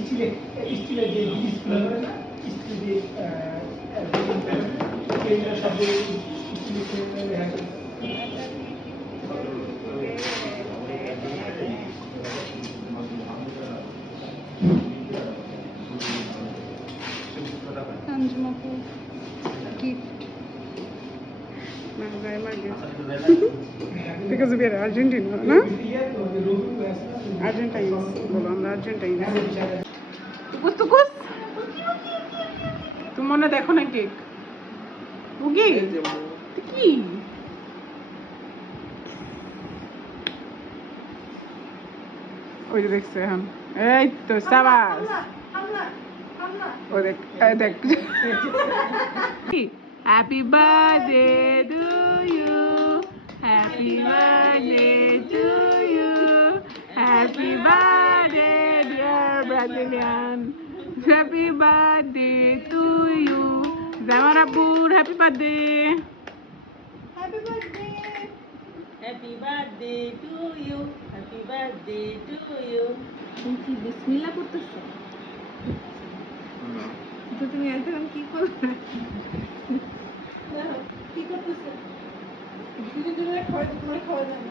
স্টিলে স্টিলের যে ডিসপ্লে করে না স্টিল দিয়ে সব স্টিলের Anjumapu gift. Because we are Argentina, no? Argentines. বলো আমরা আর্জেন্টাইন। টুকুস টুকুস তুমি মনে দেখো না কেক বুগি কি ওই যে দেখছে এখন এই তো সাবাস ও দেখ এই দেখ happy birthday to you happy birthday to you happy birthday dear Brazilian happy birthday to you জামার আব্বুর happy birthday Happy birthday. Happy birthday to you. Happy birthday to you. তুমি কি বিসমিল্লাহ করতেছো? তো তুমি একদম কি করবে? কি করতেছো? দিদি তুমি খাওয়া